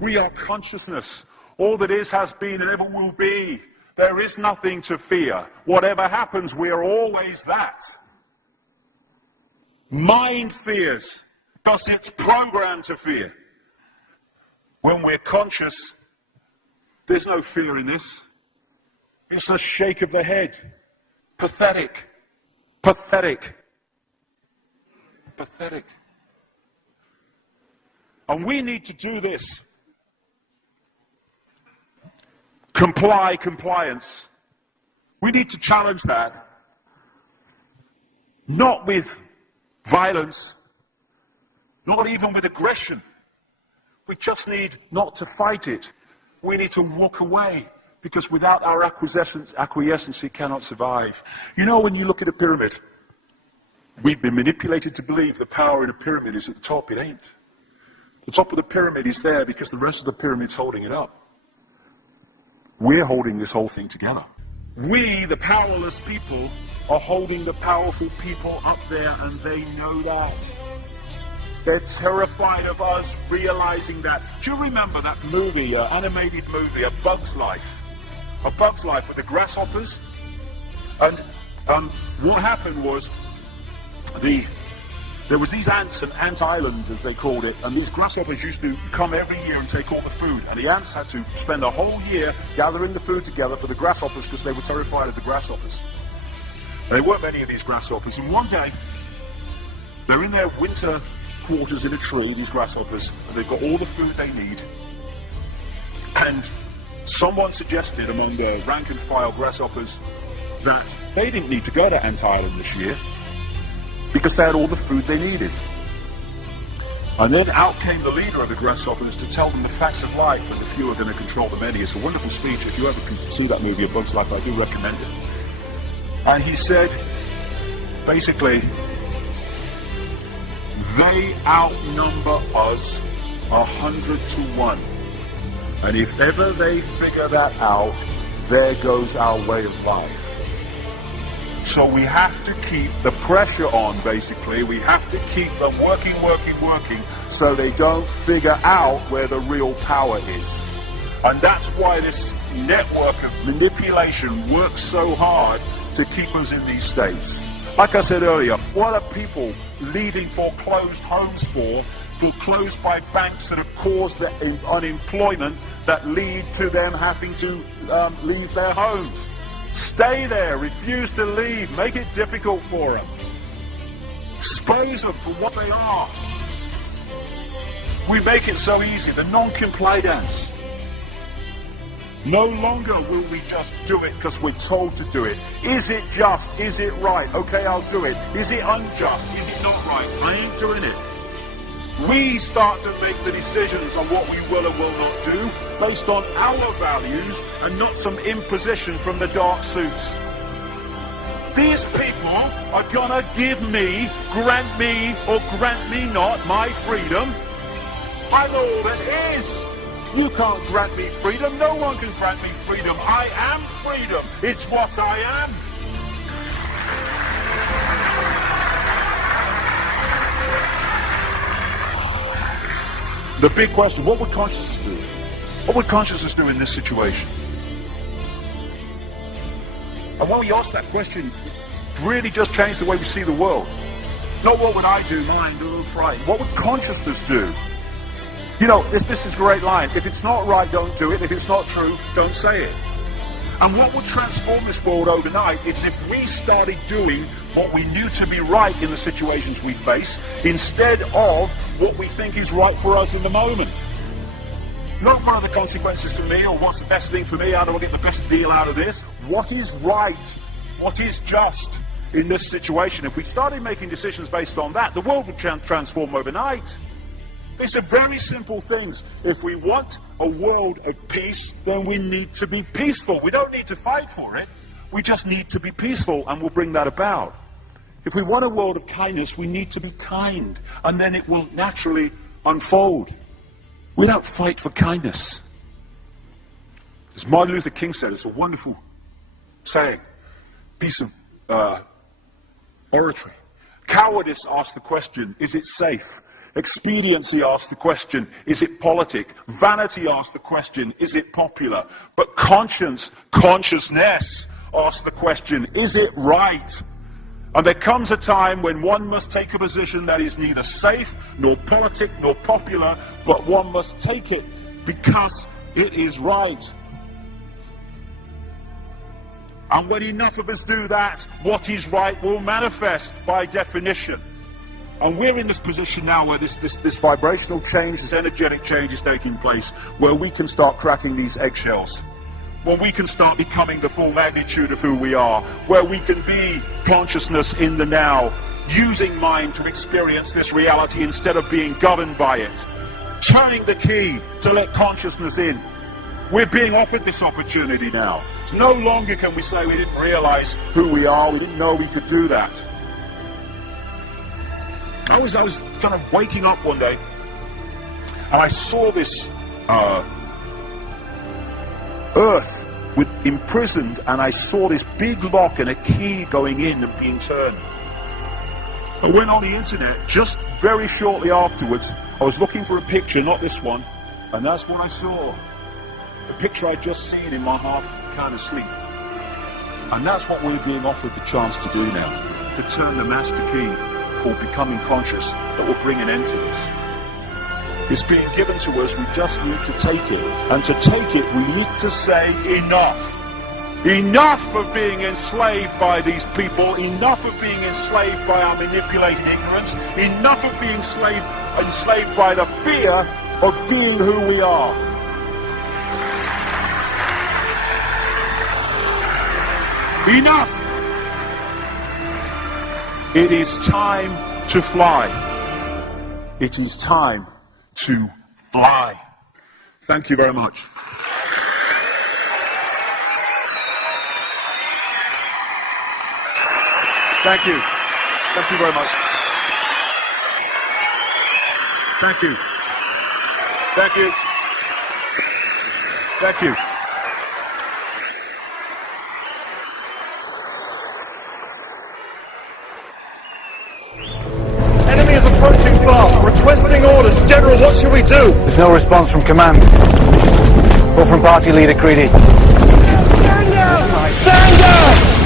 We are consciousness. All that is, has been, and ever will be. There is nothing to fear. Whatever happens, we are always that. Mind fears, because it's programmed to fear. When we're conscious, there's no fear in this. It's a shake of the head. Pathetic. Pathetic. Pathetic. And we need to do this. Compliance. We need to challenge that. Not with violence, not even with aggression. We just need not to fight it. We need to walk away, because without our acquiescence, it cannot survive. You know, when you look at a pyramid, we've been manipulated to believe the power in a pyramid is at the top. It ain't. The top of the pyramid is there because the rest of the pyramid's holding it up. We're holding this whole thing together. We, the powerless people, are holding the powerful people up there, and they know that. They're terrified of us realizing that. Do you remember that movie, animated movie, A Bug's Life? A Bug's Life with the grasshoppers? And what happened was, there was these ants, an ant island as they called it, and these grasshoppers used to come every year and take all the food, and the ants had to spend a whole year gathering the food together for the grasshoppers because they were terrified of the grasshoppers. And there weren't many of these grasshoppers, and one day they're in their winter quarters in a tree, these grasshoppers, and they've got all the food they need, and someone suggested among the rank and file grasshoppers that they didn't need to go to Ant Island this year because they had all the food they needed. And then out came the leader of the grasshoppers to tell them the facts of life, and the few are going to control the many. It's a wonderful speech. If you ever can see that movie, A Bug's Life, I do recommend it. And he said, basically, they outnumber us 100 to 1. And if ever they figure that out, there goes our way of life. So we have to keep the pressure on, basically. We have to keep them working, so they don't figure out where the real power is. And that's why this network of manipulation works so hard to keep us in these states. Like I said earlier, what are people leaving foreclosed homes for? Foreclosed by banks that have caused the unemployment that lead to them having to leave their homes. Stay there, refuse to leave, make it difficult for them. Expose them for what they are. We make it so easy, the non-compliance. No longer will we just do it because we're told to do it. Is it just? Is it right? Okay, I'll do it. Is it unjust? Is it not right? I ain't doing it. We start to make the decisions on what we will and will not do based on our values and not some imposition from the dark suits. These people are gonna give me, grant me, or grant me not my freedom. I'm all that is. You can't grant me freedom. No one can grant me freedom. I am freedom. It's what I am. The big question, what would consciousness do? What would consciousness do in this situation? And when we ask that question, it really just changed the way we see the world. Not what would I do, mine, frightened. What would consciousness do? You know, this is a great line. If it's not right, don't do it. If it's not true, don't say it. And what would transform this world overnight is if we started doing what we knew to be right in the situations we face, instead of what we think is right for us in the moment. Not what are the consequences for me, or what's the best thing for me, how do I get the best deal out of this? What is right? What is just in this situation? If we started making decisions based on that, the world would transform overnight. These are very simple things. If we want a world of peace, then we need to be peaceful. We don't need to fight for it. We just need to be peaceful, and we'll bring that about. If we want a world of kindness, we need to be kind, and then it will naturally unfold. We don't fight for kindness. As Martin Luther King said, it's a wonderful saying, piece of oratory. Cowardice asks the question, is it safe? Expediency asks the question, is it politic? Vanity asks the question, is it popular? But consciousness asks the question, is it right? And there comes a time when one must take a position that is neither safe, nor politic, nor popular, but one must take it because it is right. And when enough of us do that, what is right will manifest by definition. And we're in this position now where this vibrational change, this energetic change is taking place, where we can start cracking these eggshells, where we can start becoming the full magnitude of who we are, where we can be consciousness in the now, using mind to experience this reality instead of being governed by it, turning the key to let consciousness in. We're being offered this opportunity now. No longer can we say we didn't realize who we are, we didn't know we could do that. I was kind of waking up one day, and I saw this earth imprisoned, and I saw this big lock and a key going in and being turned. I went on the internet just very shortly afterwards. I was looking for a picture, not this one, and that's what I saw. The picture I'd just seen in my half kind of sleep. And that's what we're being offered the chance to do now, to turn the master key, or becoming conscious, that will bring an end to this. It's being given to us, we just need to take it. And to take it, we need to say enough. Enough of being enslaved by these people, enough of being enslaved by our manipulated ignorance, enough of being enslaved by the fear of being who we are. Enough! It is time to fly. It is time to fly. Thank you very much. Thank you. Thank you very much. Thank you. Thank you. Thank you. Enemy is approaching fast. Requesting orders. General, what should we do? There's no response from command. Or from party leader Creedy. Stand down! Stand down!